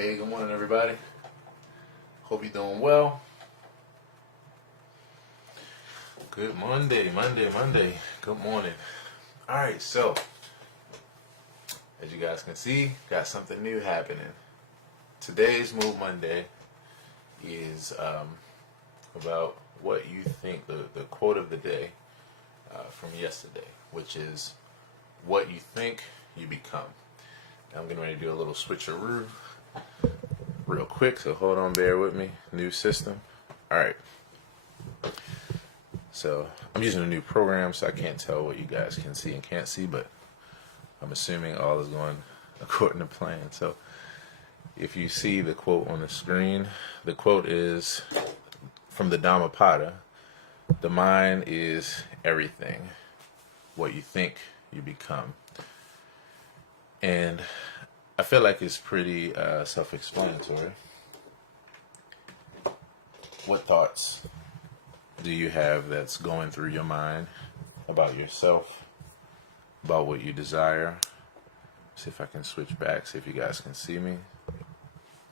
Hey, good morning, everybody. Hope you're doing well. Good Monday. Good morning. All right, so as you guys can see, got something new happening. Today's Move Monday is about what you think, the quote of the day from yesterday, which is what you think you become. Now, I'm getting ready to do a little switcheroo real quick, so hold on, bear with me. New system. All right. So I'm using a new program, so I can't tell what you guys can see and can't see, but I'm assuming all is going according to plan. So if you see the quote on the screen, the quote is from the Dhammapada. The mind is everything. What you think, you become. And I feel like it's pretty self-explanatory. What thoughts do you have that's going through your mind about yourself, about what you desire? See if I can switch back, see if you guys can see me.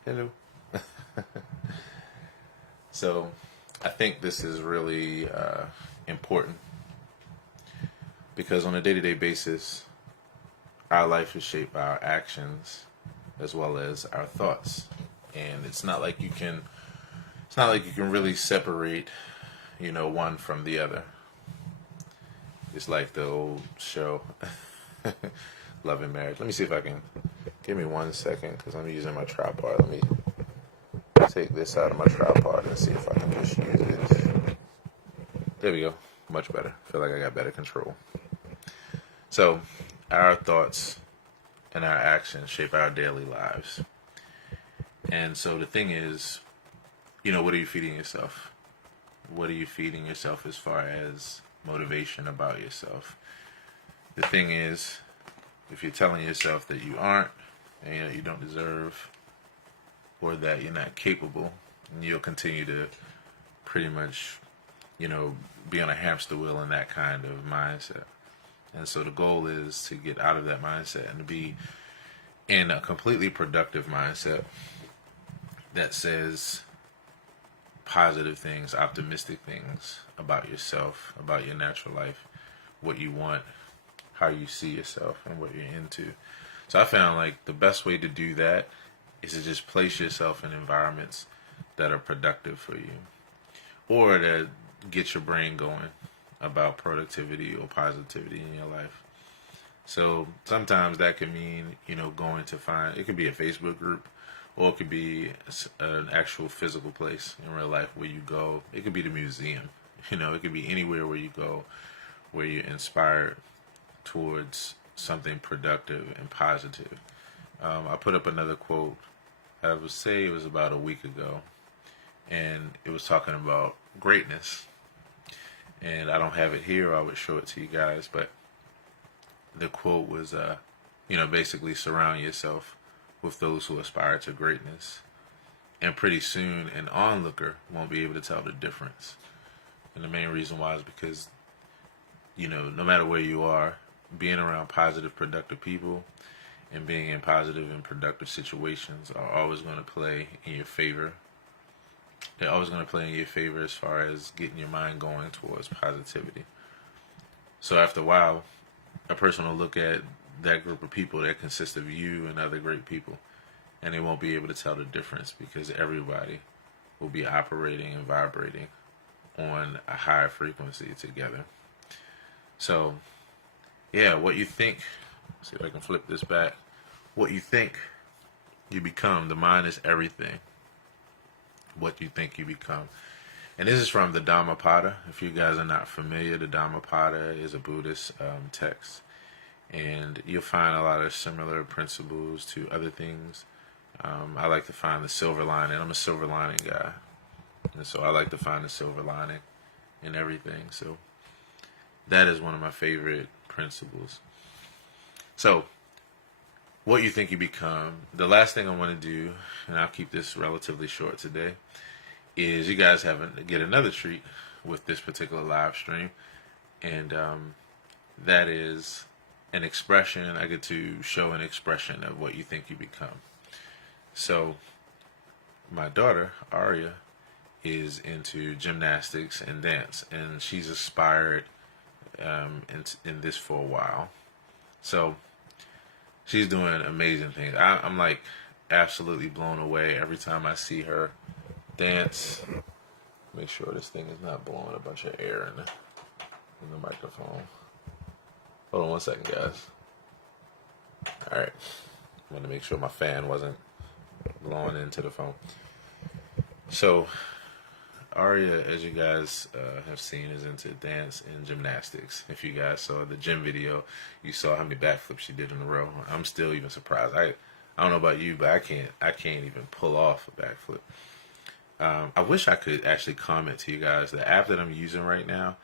Hello. So I think this is really important because on a day-to-day basis, our life is shaped by our actions as well as our thoughts, and it's not like you can really separate, one from the other. It's like the old show, Love and Marriage. Let me see if I can. Give me 1 second, because I'm using my tripod. Let me take this out of my tripod and see if I can just use it. There we go. Much better. I feel like I got better control. So, our thoughts and our actions shape our daily lives. And so the thing is, what are you feeding yourself? What are you feeding yourself as far as motivation about yourself? The thing is, if you're telling yourself that you aren't, and you don't deserve, or that you're not capable, and you'll continue to pretty much, be on a hamster wheel in that kind of mindset. And so the goal is to get out of that mindset and to be in a completely productive mindset that says positive things, optimistic things about yourself, about your natural life, what you want, how you see yourself, and what you're into. So I found like the best way to do that is to just place yourself in environments that are productive for you, or that get your brain going about productivity or positivity in your life. So sometimes that can mean, going to find, it could be a Facebook group, or it could be an actual physical place in real life where you go. It could be the museum, it could be anywhere where you go, where you're inspired towards something productive and positive. I put up another quote, I would say it was about a week ago, and it was talking about greatness. And I don't have it here, I would show it to you guys, but the quote was, basically surround yourself with those who aspire to greatness. And pretty soon, an onlooker won't be able to tell the difference. And the main reason why is because, no matter where you are, being around positive, productive people and being in positive and productive situations are always going to play in your favor. They're always going to play in your favor as far as getting your mind going towards positivity. So after a while, a person will look at that group of people that consists of you and other great people, and they won't be able to tell the difference because everybody will be operating and vibrating on a higher frequency together. So, what you think, see if I can flip this back. What you think, you become. The mind is everything. What you think, you become. And this is from the Dhammapada. If you guys are not familiar, the Dhammapada is a Buddhist text. And you'll find a lot of similar principles to other things. I like to find the silver lining. I'm a silver lining guy. And so I like to find the silver lining in everything. So that is one of my favorite principles. So, what you think you become. The last thing I want to do, and I'll keep this relatively short today, is you guys get another treat with this particular live stream. And that is an expression. I get to show an expression of what you think you become. So my daughter Aria is into gymnastics and dance, and she's aspired in this for a while. So she's doing amazing things. I'm like absolutely blown away every time I see her dance. Make sure this thing is not blowing a bunch of air in the microphone. Hold on one second, guys. All right, I want to make sure my fan wasn't blowing into the phone. So Aria, as you guys have seen, is into dance and gymnastics. If you guys saw the gym video, you saw how many backflips she did in a row. I'm still even surprised. I don't know about you, but I can't even pull off a backflip. I wish I could actually comment to you guys. The app that I'm using right now,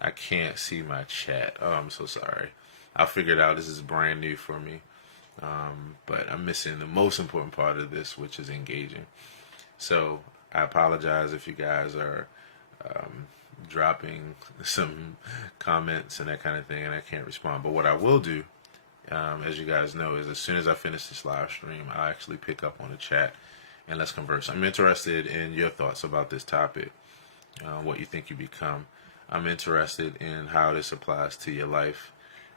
I can't see my chat. Oh, I'm so sorry. I'll figure it out. This is brand new for me. But I'm missing the most important part of this, which is engaging. So I apologize if you guys are dropping some comments and that kind of thing, and I can't respond. But what I will do, as you guys know, is as soon as I finish this live stream, I'll actually pick up on the chat and let's converse. I'm interested in your thoughts about this topic, what you think you become. I'm interested in how this applies to your life.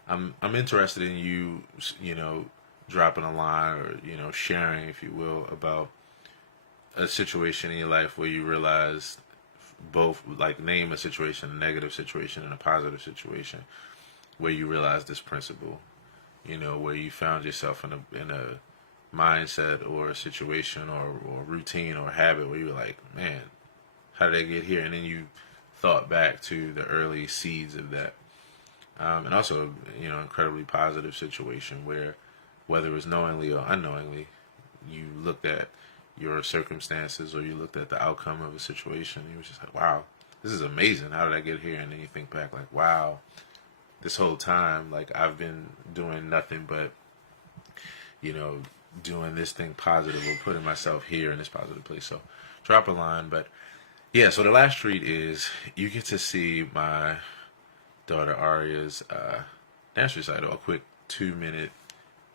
I'm interested in you, dropping a line or, sharing, if you will, about a situation in your life where you realize both, like name a situation, a negative situation and a positive situation, where you realize this principle, where you found yourself in a mindset or a situation or routine or habit where you were like, man, how did I get here? And then you thought back to the early seeds of that. And also, incredibly positive situation where, whether it was knowingly or unknowingly, you looked at your circumstances or you looked at the outcome of a situation. You was just like, wow, this is amazing. How did I get here? And then you think back like, wow, this whole time, like I've been doing nothing but, doing this thing positive or putting myself here in this positive place. So drop a line. But yeah, so the last treat is you get to see my daughter Aria's dance recital, a quick 2-minute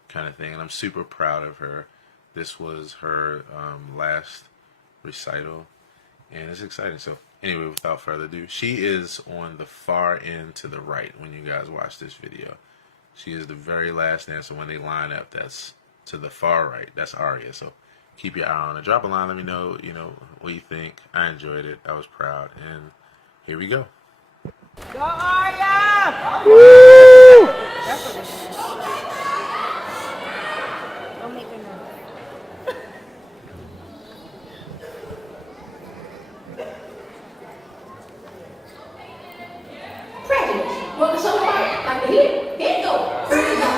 kind of thing. And I'm super proud of her. This was her last recital, and it's exciting. So anyway, without further ado, she is on the far end to the right when you guys watch this video. She is the very last dancer. When they line up, that's to the far right. That's Aria. So keep your eye on her. Drop a line. Let me know, what you think. I enjoyed it. I was proud. And here we go. Go Aria! Woo! Don't make her nervous. Prejudice. Working so hard, like the hit. Here you go. Freedom.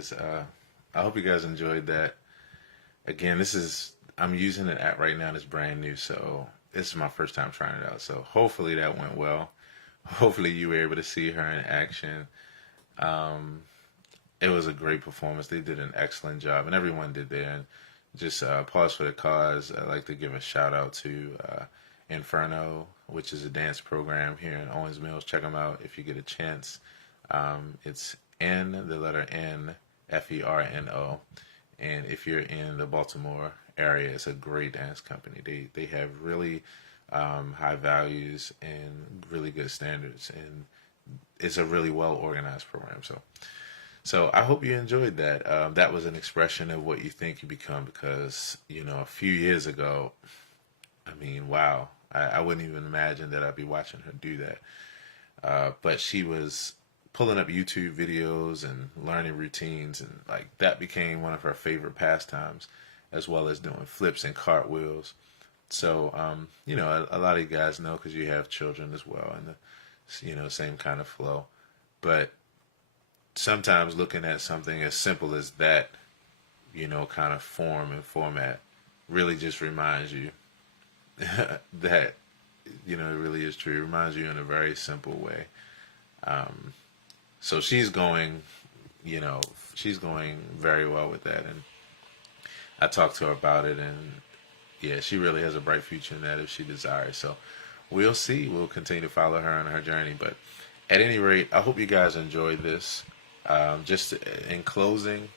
guys. I hope you guys enjoyed that. Again, I'm using an app right now that's brand new, so this is my first time trying it out. So hopefully that went well. Hopefully you were able to see her in action. It was a great performance. They did an excellent job, and everyone did there. And just pause for the cause. I'd like to give a shout out to Inferno, which is a dance program here in Owens Mills. Check them out if you get a chance. It's the letter N, Ferno. And if you're in the Baltimore area, it's a great dance company. They have really high values and really good standards, and it's a really well organized program. So I hope you enjoyed that. That was an expression of what you think you become, because a few years ago, I mean, wow, I wouldn't even imagine that I'd be watching her do that. But she was pulling up YouTube videos and learning routines, and like that became one of her favorite pastimes, as well as doing flips and cartwheels. So a lot of you guys know, because you have children as well, and the same kind of flow. But sometimes looking at something as simple as that, kind of form and format, really just reminds you that it really is true. It reminds you in a very simple way. So she's going very well with that, and I talked to her about it, and yeah, she really has a bright future in that if she desires. So we'll see. We'll continue to follow her on her journey. But at any rate, I hope you guys enjoyed this. Just in closing,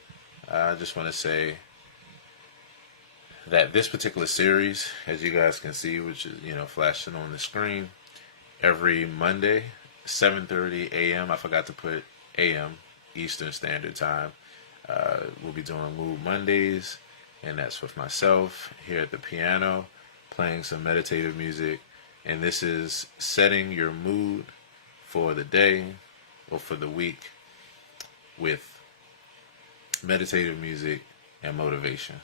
I just want to say that this particular series, as you guys can see, which is flashing on the screen, every Monday, 7:30 a.m. I forgot to put a.m. Eastern Standard Time. We'll be doing Mood Mondays, and that's with myself here at the piano, playing some meditative music. And this is setting your mood for the day or for the week with meditative music and motivation.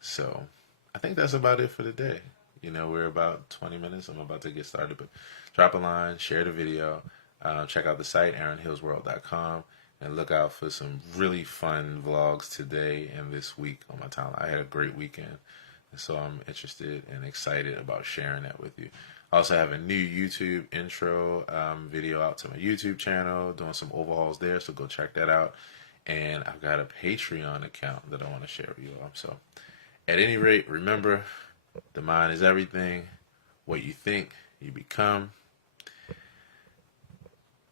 So I think that's about it for the day. We're about 20 minutes. I'm about to get started, but drop a line, share the video, check out the site, AaronHillsWorld.com, and look out for some really fun vlogs today and this week on my timeline. I had a great weekend, and so I'm interested and excited about sharing that with you. I also have a new YouTube intro video out to my YouTube channel, doing some overhauls there, so go check that out. And I've got a Patreon account that I want to share with you all. So at any rate, remember, the mind is everything. What you think, you become.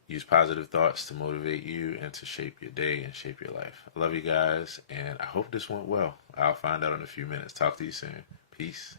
Use positive thoughts to motivate you and to shape your day and shape your life. I love you guys, and I hope this went well. I'll find out in a few minutes. Talk to you soon. Peace.